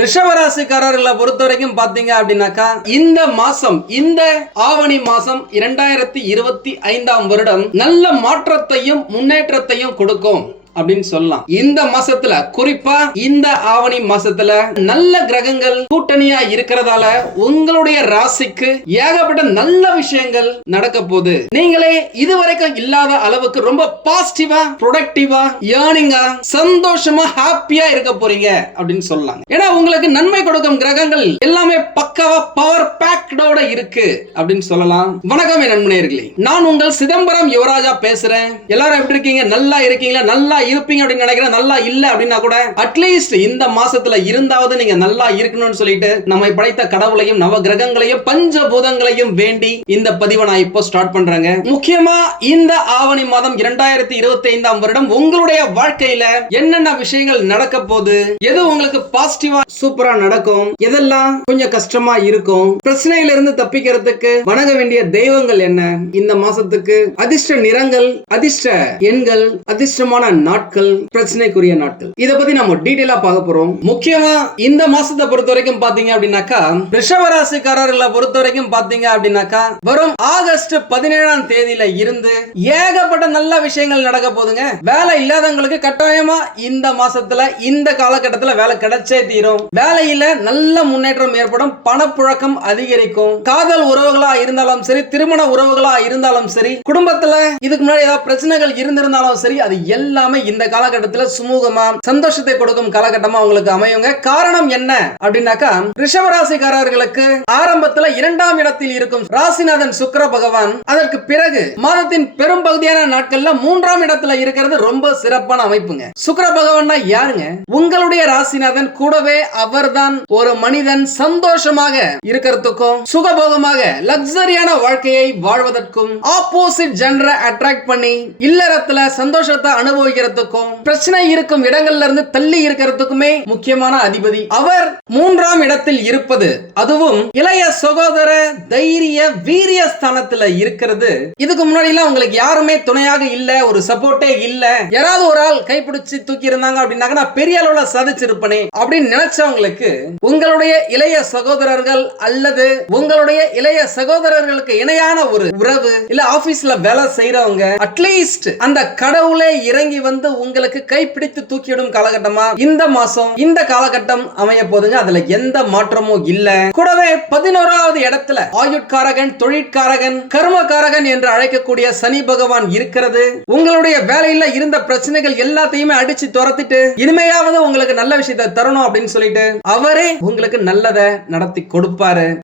ரிஷபராசிக்காரர்களை பொறுத்த வரைக்கும் பாத்தீங்க அப்படின்னாக்கா இந்த மாசம் இந்த ஆவணி மாசம் இரண்டாயிரத்தி இருபத்தி ஐந்தாம் வருடம் நல்ல மாற்றத்தையும் முன்னேற்றத்தையும் கொடுக்கும். அப்படின்னு சொல்லலாம். இந்த மாசத்துல குறிப்பா இந்த ஆவணி மாசத்துல நல்ல கிரகங்கள் கூட்டணியா இருக்கிறதால உங்களுடைய ராசிக்கு ஏகப்பட்ட நல்ல விஷயங்கள் நடக்க போகுது. நீங்களே இதுவரைக்கும் இல்லாத அளவுக்கு ரொம்ப பாசிட்டிவா ப்ரொடக்டிவா ஏர்னிங்கா சந்தோஷமா ஹாப்பியா இருக்க போறீங்க அப்படின்னு சொல்லலாம் ஏன்னா உங்களுக்கு நன்மை கொடுக்கும் கிரகங்கள் எல்லாமே பக்காவா பவர் பேக்டோட இருக்கு அப்படின்னு சொல்லலாம். வணக்கம் என் நான் உங்கள் சிதம்பரம் யுவராஜா பேசுறேன். எல்லாரும் எப்படி இருக்கீங்க? நல்லா இருக்கீங்களா? நல்லா இருப்பீங்க அப்படின்னு நினைக்கிறேன். நல்லா இல்ல அப்படின்னா கூட அட்லீஸ்ட் இந்த மாசத்துல இருந்தாவது நீங்க நல்லா இருக்கணும்னு சொல்லிட்டு நம்மை படைத்த கடவுளையும் நவ கிரகங்களையும் பஞ்சபூதங்களையும் வேண்டி இந்த பதிவை நான் இப்போ ஸ்டார்ட் பண்றேங்க. முக்கியமா இந்த ஆவணி மாதம் இரண்டாயிரத்தி இருபத்தி ஐந்தாம் வருடம் உங்களுடைய வாழ்க்கையில என்னென்ன விஷயங்கள் நடக்க போகுது? எது உங்களுக்கு பாசிட்டிவா சூப்பரா நடக்கும்? எதெல்லாம் கொஞ்சம் கஷ்டமா இருக்கும்? பிரச்சனையில இருந்து தப்பிக்கிறதுக்கு வணங்க வேண்டிய தெய்வங்கள் என்ன? இந்த மாசத்துக்கு அதிர்ஷ்ட நிறங்கள் அதிர்ஷ்ட எண்கள் அதிர்ஷ்டமான நாட்கள் பிரச்சனைக்குரிய நாட்கள். இத பத்தி நம்ம டீடைலா பார்க்க போறோம். முக்கியமா இந்த மாசத்தை பொறுத்த வரைக்கும் பாத்தீங்க அப்படின்னாக்கா ரிஷவராசிக்காரர்களை பொறுத்த வரைக்கும் பாத்தீங்க அப்படின்னாக்கா வரும் ஆகஸ்ட் பதினேழாம் தேதியில இருந்து ஏகப்பட்ட நல்ல விஷயங்கள் நடக்க போகுதுங்க. வேலை இல்லாதவங்களுக்கு கட்டாயமா இந்த மாசத்துல இந்த காலகட்டத்துல வேலை கிடைச்சே தீரும். வேலையில நல்ல முன்னேற்றம் ஏற்படும் பணப்புழக்கம் அதிகரிக்கும். காதல் உறவுகளா இருந்தாலும் சரி திருமண உறவுகளா இருந்தாலும் சரி குடும்பத்துல இதுக்கு முன்னாடி ஏதாவது பிரச்சனைகள் இருந்திருந்தாலும் சரி அது எல்லாமே எல்லாமே இந்த காலகட்டத்துல சுமூகமா சந்தோஷத்தை கொடுக்கும் காலகட்டமா உங்களுக்கு அமையுங்க. காரணம் என்ன அப்படின்னாக்கா ரிஷபராசிக்காரர்களுக்கு ஆரம்பத்துல இரண்டாம் இடத்தில் இருக்கும் ராசிநாதன் சுக்கர பகவான் அதற்கு பிறகு மாதத்தின் பெரும் பகுதியான நாட்கள்ல மூன்றாம் இடத்துல இருக்கிறது ரொம்ப சிறப்பான அமைப்புங்க. சுக்கர பகவான் யாருங்க? உங்களுடைய ராசிநாதன் கூடவே அவர்தான் ஒரு மனிதன் சந்தோஷமாக இருக்கிறதுக்கும் சுகபோகமாக லக்ஸரியான வாழ்க்கையை வாழ்வதற்கும் ஆப்போசிட் ஜென்டரை அட்ராக்ட் பண்ணி இல்லறத்துல சந்தோஷத்தை இருக்கிறதுக்கும் பிரச்சனை இருக்கும் இடங்கள்ல இருந்து தள்ளி இருக்கிறதுக்குமே முக்கியமான அதிபதி அவர் மூன்றாம் இடத்தில் இருப்பது அதுவும் இளைய சகோதர தைரிய வீரிய ஸ்தானத்துல இருக்கிறது. இதுக்கு முன்னாடி எல்லாம் உங்களுக்கு யாருமே துணையாக இல்ல ஒரு சப்போர்ட்டே இல்ல. யாராவது ஒரு ஆள் கைப்பிடிச்சு தூக்கி இருந்தாங்க அப்படின்னாக்க நான் பெரிய அளவுல சாதிச்சிருப்பனே அப்படின்னு நினைச்சவங்களுக்கு உங்களுடைய இளைய சகோதரர்கள் அல்லது உங்களுடைய இளைய சகோதரர்களுக்கு இணையான ஒரு உறவு இல்ல ஆபீஸ்ல வேலை செய்யறவங்க அட்லீஸ்ட் அந்த கடவுளே இறங்கி வந்து உங்களுக்கு கைப்பிடித்து தூக்கிவிடும் காலகட்டமா? இந்த மாசம் இந்த காலகட்டம் அமைய போதுங்க. அதுல எந்த மாற்றமும் இல்ல. கூடவே பதினோராவது இடத்துல ஆயுட்காரகன் தொழிற்காரகன் கர்மகாரகன் என்று அழைக்கக்கூடிய சனி பகவான் இருக்கிறது. உங்களுடைய வேலையில இருந்த பிரச்சனைகள் எல்லாத்தையுமே அடிச்சு துரத்திட்டு இனிமையாவது உங்களுக்கு நல்ல விஷயத்தை தரணும் அப்படின்னு சொல்லிட்டு அவரே உங்களுக்கு நல்லதை நடத்தி கொடுப்பாரு.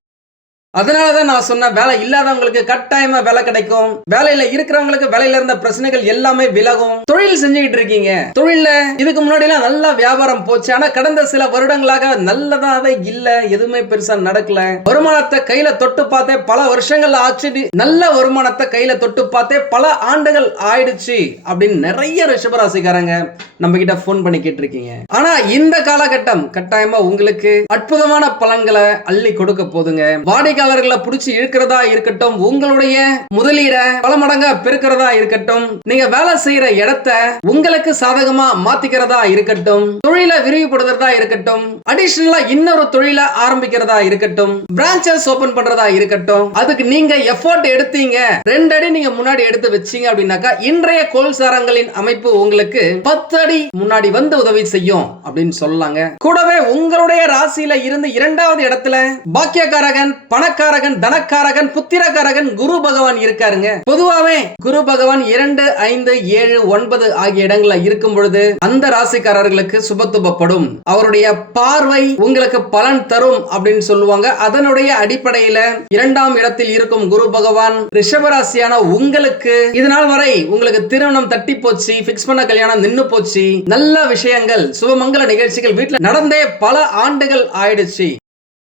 அதனாலதான் நான் சொன்னேன் வேலை இல்லாதவங்களுக்கு கட்டாயமா வேலை கிடைக்கும். வேலையில இருக்கிறவங்களுக்கு வேலையில இருந்த பிரச்சனைகள் எல்லாமே விலகும். தொழில் செஞ்சுக்கிட்டு இருக்கீங்க. தொழில இதுக்கு முன்னாடி எல்லாம் நல்லா வியாபாரம் போச்சு. ஆனா கடந்த சில வருடங்களாக நல்லதாவே இல்ல. எதுவுமே பெருசா நடக்கல. வருமானத்தை கையில தொட்டு பார்த்தே பல வருஷங்கள் ஆச்சு. நல்ல வருமானத்தை கையில தொட்டு பார்த்தே பல ஆண்டுகள் ஆயிடுச்சு அப்படின்னு நிறைய ரிஷபராசிக்காரங்க நம்ம கிட்ட போன் பண்ணி கேட்டிருக்கீங்க. ஆனா இந்த காலகட்டம் கட்டாயமா உங்களுக்கு அற்புதமான பலன்களை அள்ளி கொடுக்க போதுங்க. வாடிக்கையாளர்களை பிடிச்சி இழுக்கிறதா இருக்கட்டும் உங்களுடைய முதலீட பல மடங்கா பெருக்கிறதா இருக்கட்டும் நீங்க வேலை செய்யற இடத்த உங்களுக்கு சாதகமா மாத்திக்கிறதா இருக்கட்டும் தொழிலை விரிவுபடுத்துறதா இருக்கட்டும் அடிஷனலா இன்னொரு தொழிலை ஆரம்பிக்கிறதா இருக்கட்டும் பிரான்ச்சஸ் ஓபன் பண்றதா இருக்கட்டும் அதுக்கு நீங்க எஃபோர்ட் எடுத்தீங்க. ரெண்டு அடி நீங்க முன்னாடி எடுத்து வச்சீங்க அப்படின்னாக்கா இன்றைய கோல்சாரங்களின் அமைப்பு உங்களுக்கு பத்து அடி முன்னாடி வந்து உதவி செய்யும் அப்படின்னு சொல்லலாங்க கூடவே உங்களுடைய ராசியில இருந்து இரண்டாவது இடத்துல பாக்கியக்காரகன் பணக்காரகன் தனக்காரகன் புத்திரக்காரகன் குரு பகவான் இருக்காருங்க. பொதுவாவே குரு பகவான் இரண்டு ஐந்து ஏழு ஒன்பது ஆகிய இடங்கள்ல இருக்கும் பொழுது அந்த ராசிக்காரர்களுக்கு சுபத்துபப்படும். அவருடைய பார்வை உங்களுக்கு பலன் தரும் அப்படின்னு சொல்லுவாங்க. அதனுடைய அடிப்படையில இரண்டாம் இடத்தில் இருக்கும் குரு பகவான் ரிஷபராசியான உங்களுக்கு இது நாள் வரை உங்களுக்கு திருமணம் தட்டி போச்சு பிக்ஸ் பண்ண கல்யாணம் நின்னு போச்சு. நல்ல விஷயங்கள் சுபமங்கல நிகழ்ச்சிகள் வீட்டுல நடந்தே பல ஆண்டுகள் ஆயிடுச்சு.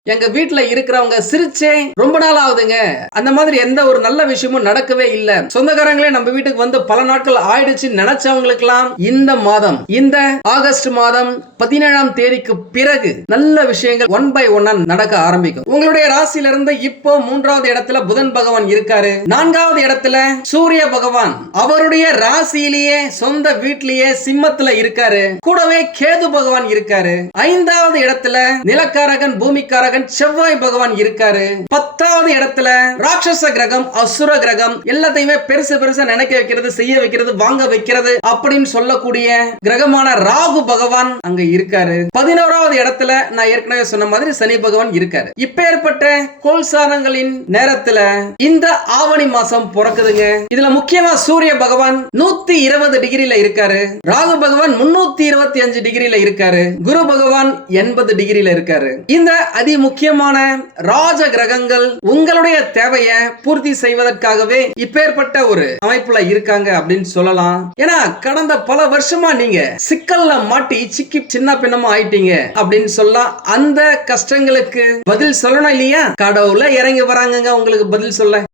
எங்க வீட்டுல இருக்கிறவங்க சிரிச்சே ரொம்ப நாள் ஆகுதுங்க அந்த மாதிரி எந்த ஒரு நல்ல விஷயமும் நடக்கவே இல்ல. சொந்தக்காரங்களே நம்ம வீட்டுக்கு வந்து பல நாட்கள் ஆயிடுச்சு நினைச்சவங்களுக்கெல்லாம் இந்த மாதம் இந்த ஆகஸ்ட் மாதம் பதினேழாம் தேதிக்கு பிறகு நல்ல விஷயங்கள் ஒன் பை ஒன்னா நடக்க ஆரம்பிக்கும். உங்களுடைய ராசியில இருந்து இப்போ மூன்றாவது இடத்துல புதன் பகவான் இருக்காரு. நான்காவது இடத்துல சூரிய பகவான் அவருடைய ராசியிலேயே சொந்த வீட்டிலேயே சிம்மத்துல இருக்காரு. கூடவே கேது பகவான் இருக்காரு. ஐந்தாவது இடத்துல நிலக்காரகன் பூமிக்காரகன் செவ்வாய் பகவான் இருக்காரு. பத்தாவது இடத்துல ராட்சச கிரகம் அசுர கிரகம் எல்லாத்தையுமே பெருசு பெருசா நினைக்க வைக்கிறது செய்ய வைக்கிறது வாங்க வைக்கிறது அப்படின்னு சொல்லக்கூடிய கிரகமான ராகு பகவான் அங்க இருக்காரு. பதினோராவது இடத்துல நான் ஏற்கனவே சொன்ன மாதிரி சனி பகவான் இருக்காரு. இப்ப ஏற்பட்ட கோல்சாரங்களின் நேரத்துல இந்த ஆவணி மாசம் பிறக்குதுங்க. இதுல முக்கியமா சூரிய பகவான் நூத்தி இருபது டிகிரியில இருக்காரு. ராகு பகவான் முன்னூத்தி இருபத்தி அஞ்சு டிகிரியில இருக்காரு. குரு பகவான் எண்பது டிகிரியில இருக்காரு. இந்த அதிமுக முக்கியமான ராஜ கிரகங்கள் உங்களுடைய தேவையை பூர்த்தி செய்வதற்காகவே இப்பேற்பட்ட ஒரு அமைப்புல இருக்காங்க அப்படின்னு சொல்லலாம். ஏன்னா கடந்த பல வருஷமா நீங்க சிக்கல்ல மாட்டி சிக்கி சின்ன பின்னமா ஆயிட்டீங்க அப்படின்னு சொல்லலாம் அந்த கஷ்டங்களுக்கு பதில் சொல்லணும் இல்லையா? கடவுள இறங்கி வராங்க உங்களுக்கு பதில் சொல்ல.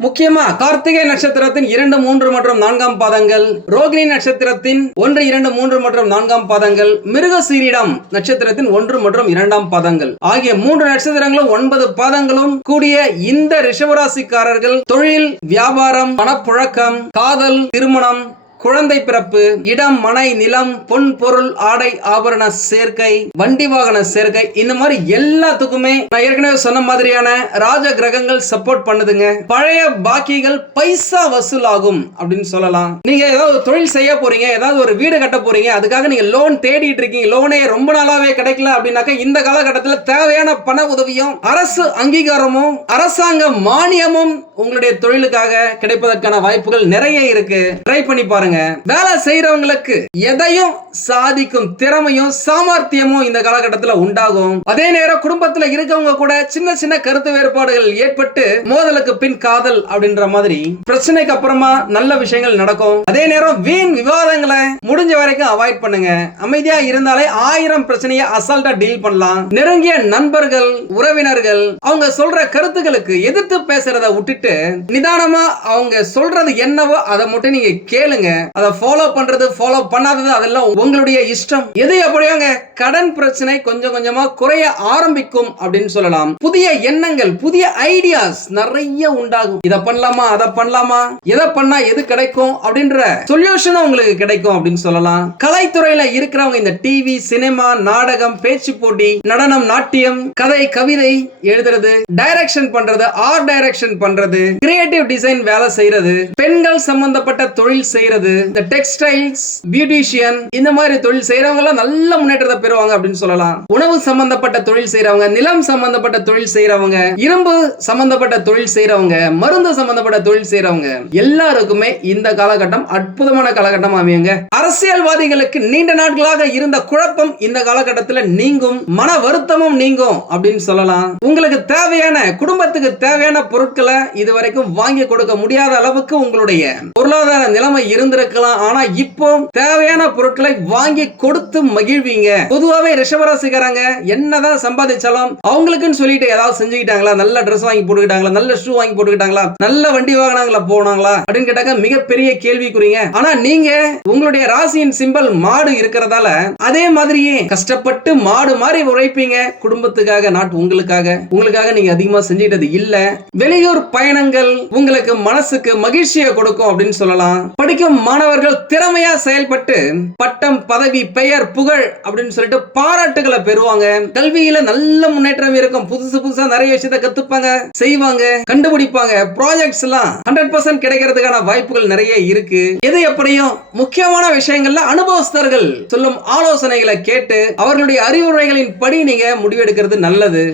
முக்கியமா கார்த்திகை நட்சத்திரத்தின் இரண்டு மூன்று மற்றும் நான்காம் பாதங்கள் ரோகிணி நட்சத்திரத்தின் ஒன்று இரண்டு மூன்று மற்றும் நான்காம் பாதங்கள் மிருகசீரிடம் நட்சத்திரத்தின் ஒன்று மற்றும் இரண்டாம் பாதங்கள். ஆகிய மூன்று நட்சத்திரங்களும் ஒன்பது பாதங்களும் கூடிய இந்த ரிஷபராசிக்காரர்கள் தொழில் வியாபாரம் பணப்புழக்கம் காதல் திருமணம் குழந்தை பிறப்பு இடம் மனை நிலம் பொன் பொருள் ஆடை ஆபரண சேர்க்கை வண்டி வாகன சேர்க்கை இந்த மாதிரி எல்லாத்துக்குமே நான் ஏற்கனவே சொன்ன மாதிரியான ராஜ கிரகங்கள் சப்போர்ட் பண்ணுதுங்க. பழைய பாக்கிகள் பைசா வசூல் ஆகும் அப்படின்னு சொல்லலாம். நீங்க ஏதாவது தொழில் செய்ய போறீங்க ஏதாவது ஒரு வீடு கட்ட போறீங்க அதுக்காக நீங்க லோன் தேடிட்டு இருக்கீங்க லோனே ரொம்ப நாளாவே கிடைக்கல அப்படின்னாக்க இந்த காலகட்டத்தில் தேவையான பண உதவியும் அரசு அங்கீகாரமும் அரசாங்க மானியமும் உங்களுடைய தொழிலுக்காக கிடைப்பதற்கான வாய்ப்புகள் நிறைய இருக்கு. ட்ரை பண்ணி பாருங்க. வேலை செய்யறவங்களுக்கு எதையும் சாதிக்கும் திறமையும் சாமர்த்தியமும் இந்த காலகட்டத்தில் உண்டாகும். அதே நேரம் குடும்பத்துல இருக்கவங்க கூட சின்ன சின்ன கருத்து வேறுபாடுகள் ஏற்பட்டு மோதலுக்கு பின் காதல் அப்படின்ற மாதிரி பிரச்சனைக்கு அப்புறமா நல்ல விஷயங்கள் நடக்கும். அதே நேரம் வீண் விவாதங்களை முடிஞ்ச வரைக்கும் அவாய்ட் பண்ணுங்க. அமைதியா இருந்தாலே ஆயிரம் பிரச்சனையை அசால்ட்டா டீல் பண்ணலாம். நெருங்கிய நண்பர்கள் உறவினர்கள் அவங்க சொல்ற கருத்துக்களுக்கு எதிர்த்து பேசுறத விட்டுட்டு நிதானமா அவங்க சொல்றது என்னவோ அதை மட்டும் நீங்க கேளுங்க. அதை ஃபாலோ பண்றது ஃபாலோ பண்ணாதது அதெல்லாம் உங்களுடைய இஷ்டம். எது எப்படியாங்க? கடன் பிரச்சனை கொஞ்சம் கொஞ்சமா குறைய ஆரம்பிக்கும் அப்படின்னு சொல்லலாம். புதிய எண்ணங்கள் புதிய ஐடியாஸ் நிறைய உண்டாகும். இதை பண்ணலாமா அதை பண்ணலாமா? எதை பண்ணா எது கிடைக்கும் அப்படின்ற சொல்யூஷனும் உங்களுக்கு கிடைக்கும் அப்படின்னு சொல்லலாம். கலைத்துறையில இருக்கிறவங்க இந்த டிவி சினிமா நாடகம் பேச்சு போட்டி நடனம் நாட்டியம் கதை கவிதை எழுதுறது டைரக்ஷன் பண்றது ஆர்ட் டைரக்ஷன் பண்றது கிரியேட்டிவ் டிசைன் வேலை செய்யறது பெண்கள் சம்பந்தப்பட்ட தொழில் செய்யறது இந்த டெக்ஸ்டைல்ஸ் பியூட்டிஷியன் இந்த மாதிரி தொழில் செய்யறவங்க எல்லாம் நல்ல முன்னேற்றத்தை பெறுவாங்க அப்படின்னு சொல்லலாம். உணவு சம்பந்தப்பட்ட தொழில் செய்யறவங்க நிலம் சம்பந்தப்பட்ட தொழில் செய்யறவங்க இரும்பு சம்பந்தப்பட்ட தொழில் செய்யறவங்க மருந்து சம்பந்தப்பட்ட தொழில் செய்யறவங்க எல்லாருக்குமே இந்த காலகட்டம் அற்புதமான காலகட்டம் அமையுங்க. அரசியல்வாதிகளுக்கு நீண்ட நாட்களாக இருந்த குழப்பம் இந்த காலகட்டத்தில் நீங்கும் மன வருத்தமும் நீங்கும் அப்படின்னு சொல்லலாம். உங்களுக்கு தேவையான குடும்பத்துக்கு தேவையான பொருட்களை இதுவரைக்கும் வாங்கி கொடுக்க முடியாத அளவுக்கு உங்களுடைய பொருளாதார நிலைமை இருந்திருக்கலாம். ஆனா இப்போ தேவையான பொருட்களை வாங்கி கொடுத்து மகிழ்வீங்க. பொதுவாவே ரிஷபராசிக்காரங்க என்னதான் சம்பாதிச்சாலும் அவங்களுக்குன்னு சொல்லிட்டு ஏதாவது செஞ்சுக்கிட்டாங்களா? நல்ல ட்ரெஸ் வாங்கி போட்டுக்கிட்டாங்களா? நல்ல ஷூ வாங்கி போட்டுக்கிட்டாங்களா? நல்ல வண்டி வாங்கினாங்களா போனாங்களா? அப்படின்னு கேட்டாக்க மிகப்பெரிய கேள்விக்குறீங்க. ஆனா நீங்க உங்களுடைய ராசியின் சிம்பல் மாடு இருக்கிறதால அதே மாதிரியே கஷ்டப்பட்டு மாடு மாதிரி உழைப்பீங்க. குடும்பத்துக்காக நாட்டு உங்களுக்காக. உங்களுக்காக நீங்க அதிகமா செஞ்சுக்கிட்டது இல்ல. வெளியூர் பயணங்கள் உங்களுக்கு மனசுக்கு மகிழ்ச்சியை கொடுக்கும் அப்படின்னு சொல்லலாம். படிக்கும் மாணவர்கள் திறமையா செயல்பட்டு பட்டம் பதவி பெயர் புகழ் அப்படின்னு சொல்லிட்டு பாராட்டுகளை பெறுவாங்க. கல்வியில நல்ல முன்னேற்றம் இருக்கும். புதுசு புதுசா நிறைய விஷயத்தை கத்துப்பாங்க செய்வாங்க கண்டுபிடிப்பாங்க. ப்ராஜெக்ட்ஸ் எல்லாம் ஹண்ட்ரட் பர்சன்ட் கிடைக்கிறதுக்கான வாய்ப்புகள் நிறைய இருக்கு. எது எப்படியும் முக்கியமான விஷயங்கள்ல அனுபவஸ்தர்கள் சொல்லும் ஆலோசனைகளை கேட்டு அவர்களுடைய அறிவுரைகளின் படி நீங்க முடிவெடுக்கிறது நல்லது.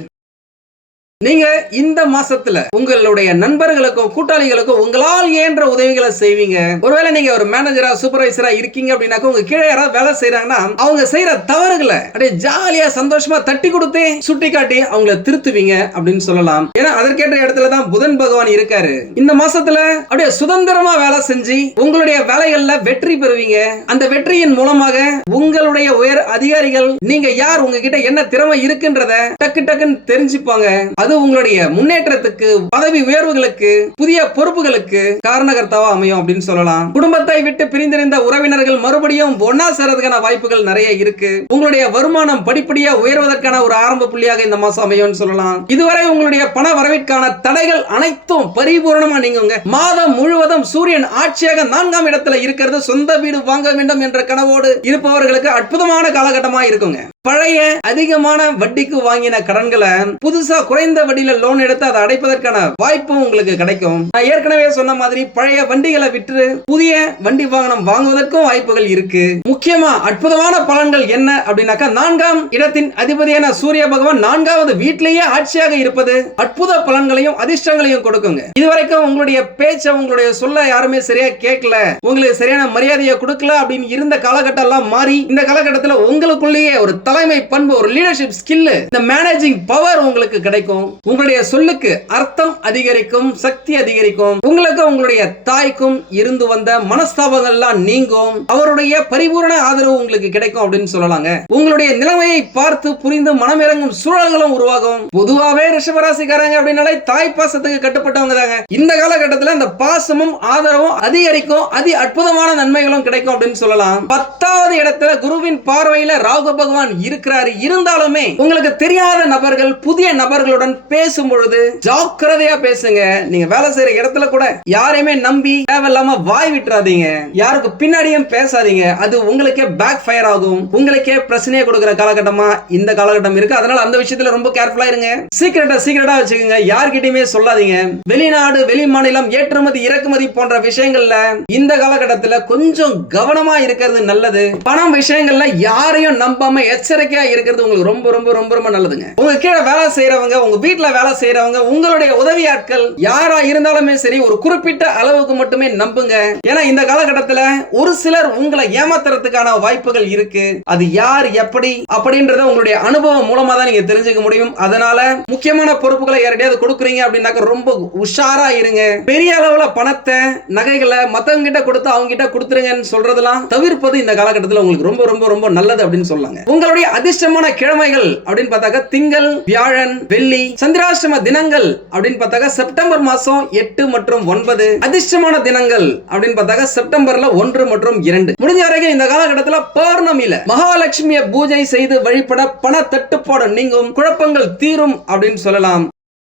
நீங்க இந்த மாசத்துல உங்களுடைய நண்பர்களுக்கும் கூட்டாளிகளுக்கும் உங்களால் இயன்ற உதவிகளை செய்வீங்க. ஒருவேளை நீங்க ஒரு மேனேஜரா சூப்பர்வைசரா இருக்கீங்க அப்படின்னாக்க உங்க கீழே யாராவது வேலை செய்யறாங்கன்னா அவங்க செய்யற தவறுகளை அப்படியே ஜாலியா சந்தோஷமா தட்டி கொடுத்து சுட்டி காட்டி அவங்கள திருத்துவீங்க அப்படின்னு சொல்லலாம். ஏன்னா அதற்கு ராசியில தான் புதன் பகவான் இருக்காரு. இந்த மாசத்துல அப்படியே சுதந்திரமா வேலை செஞ்சு உங்களுடைய வேலைகள்ல வெற்றி பெறுவீங்க. அந்த வெற்றியின் மூலமாக உங்களுடைய உயர் அதிகாரிகள் நீங்க யார் உங்ககிட்ட என்ன திறமை இருக்குன்றத டக்கு டக்குன்னு தெரிஞ்சுப்பாங்க. அது உங்களுடைய முன்னேற்றத்துக்கு பதவி உயர்வுகளுக்கு புதிய பொறுப்புகளுக்கு காரணகர்த்தாவா அமையும் அப்படின்னு சொல்லலாம். குடும்பத்தை விட்டு பிரிந்திருந்த உறவினர்கள் மறுபடியும் ஒன்னா சேர்றதுக்கான வாய்ப்புகள் நிறைய இருக்கு. உங்களுடைய வருமானம் படிப்படியா உயர்வதற்கான ஒரு ஆரம்ப புள்ளியாக இந்த மாசம் அமையும் சொல்லலாம். இதுவரை உங்களுடைய பண வரவிற்கான தடைகள் அனைத்தும் பரிபூரணமா நீங்குங்க. மாதம் முழுவதும் சூரியன் ஆட்சியாக நான்காம் இடத்துல இருக்கிறது சொந்த வீடு வாங்க வேண்டும் என்ற கனவோடு இருப்பவர்களுக்கு அற்புதமான காலகட்டமா இருக்குங்க. பழைய அதிகமான வட்டிக்கு வாங்கின கடன்களை புதுசா குறைந்த வட்டியில லோன் எடுத்து அதை அடைப்பதற்கான வாய்ப்பும் உங்களுக்கு கிடைக்கும். நான் ஏற்கனவே சொன்ன மாதிரி பழைய வண்டிகளை விற்று புதிய வண்டி வாகனம் வாங்குவதற்கும் வாய்ப்புகள் இருக்கு. முக்கியமா அற்புதமான பலன்கள் என்ன அப்படின்னாக்கா நான்காம் இடத்தின் அதிபதியான சூரிய பகவான் நான்காவது வீட்டிலேயே ஆட்சியாக இருப்பது அற்புத பலன்களையும் அதிர்ஷ்டங்களையும் கொடுக்குங்க. இதுவரைக்கும் உங்களுடைய பேச்சை உங்களுடைய சொல்ல யாருமே சரியா கேட்கல. உங்களுக்கு சரியான மரியாதையை கொடுக்கல அப்படின்னு இருந்த காலகட்டம் எல்லாம் மாறி இந்த காலகட்டத்தில் உங்களுக்குள்ளேயே ஒரு தலைமை பண்பு ஒரு லீடர்ஷிப் ஸ்கில்லு இந்த மேனேஜிங் பவர் உங்களுக்கு கிடைக்கும். உங்களுடைய சொல்லுக்கு அர்த்தம் அதிகரிக்கும் சக்தி அதிகரிக்கும். உங்களுக்கு உங்களுடைய தாய்க்கும் இருந்து வந்த மனஸ்தாபங்கள் எல்லாம் நீங்கும். அவருடைய பரிபூரண ஆதரவு உங்களுக்கு கிடைக்கும் அப்படின்னு சொல்லலாங்க. உங்களுடைய நிலைமையை பார்த்து புரிந்து மனமிறங்கும் சூழல்களும் உருவாகும். பொதுவாவே ரிஷபராசிக்காரங்க அப்படின்னாலே தாய் பாசத்துக்கு கட்டுப்பட்டவங்க தாங்க. இந்த காலகட்டத்தில் இந்த பாசமும் ஆதரவும் அதிகரிக்கும். அதி அற்புதமான நன்மைகளும் கிடைக்கும் அப்படின்னு சொல்லலாம். பத்தாவது இடத்துல குருவின் பார்வையில ராகு பகவான் இருக்கிறாரு. இருந்தாலுமே உங்களுக்கு தெரியாத நபர்கள் புதிய நபர்களுடன் பேசும் பொழுது ஜாக்கிரதையா பேசுங்க. நீங்க வேலை செய்யற இடத்துல கூட யாரையுமே நம்பி தேவையில்லாம வாய் விட்டுறாதீங்க. யாருக்கு பின்னாடியும் பேசாதீங்க. அது உங்களுக்கே பேக் ஃபயர் ஆகும். உங்களுக்கே பிரச்சனையை கொடுக்குற காலகட்டமா இந்த காலகட்டம் இருக்கு. அதனால அந்த விஷயத்துல ரொம்ப கேர்ஃபுல்லா இருங்க. சீக்கிரட்டா சீக்கிரட்டா வச்சுக்கோங்க. யார்கிட்டயுமே சொல்லாதீங்க. வெளிநாடு வெளி மாநிலம் ஏற்றுமதி இறக்குமதி போன்ற விஷயங்கள்ல இந்த காலகட்டத்துல கொஞ்சம் கவனமா இருக்கிறது நல்லது. பணம் விஷயங்கள்ல யாரையும் நம்பாம எச்சரிக்கையா இருக்கிறது உங்களுக்கு ரொம்ப ரொம்ப ரொம்ப ரொம்ப நல்லதுங்க. உங்க கீழே வேலை செய்யறவங்க உங்க வீட்டுல வேலை செய்யறவங்க உங்களுடைய உதவியாட்கள் யாரா இருந்தாலுமே சரி ஒரு குறிப்பிட்ட அளவுக்கு மட்டுமே நம்புங்க. ஏன்னா இந்த காலகட்டத்துல ஒரு சிலர் உங்களை ஏமாத்துறதுக்கான வாய்ப்புகள் இருக்கு. அது யார் எப்படி அப்படின்றத உங்களுடைய அனுபவம் மூலமா தான் நீங்க தெரிஞ்சுக்க முடியும். அதனால முக்கியமான பொறுப்புகளை யார்கிட்டயாவது கொடுக்குறீங்க அப்படின்னாக்க ரொம்ப உஷாரா இருங்க. பெரிய அளவுல பணத்தை நகைகளை மத்தவங்க கிட்ட கொடுத்து அவங்க கிட்ட கொடுத்துருங்கன்னு சொல்றதெல்லாம் தவிர்ப்பது இந்த காலகட்டத்தில் உங்களுக்கு ரொம்ப ரொம்ப ரொம்ப நல்லது அப்படின்னு சொல்லாங்க. உங்களுடைய அதிர்ஷ்டமான கிழமைகள் அப்படின்னு பார்த்தாக்க திங்கள் வியாழன் வெள்ளி சந்திராஷ்டம தினங்கள் அப்படின்னு பார்த்தாக்க செப்டம்பர் மாசம் எட்டு மற்றும் ஒன்பது. அதிர்ஷ்டமான தினங்கள் அப்படின்னு பார்த்தாக்க செப்டம்பர்ல ஒன்று மற்றும் இரண்டு. முடிஞ்ச வரைக்கும் இந்த காலகட்டத்தில் பௌர்ணமியில மகாலட்சுமியை பூஜை செய்து வழிபட பண தட்டுப்பாடு நீங்கும் குழப்பங்கள் தீரும் அப்படின்னு சொல்லலாம்.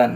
உடன்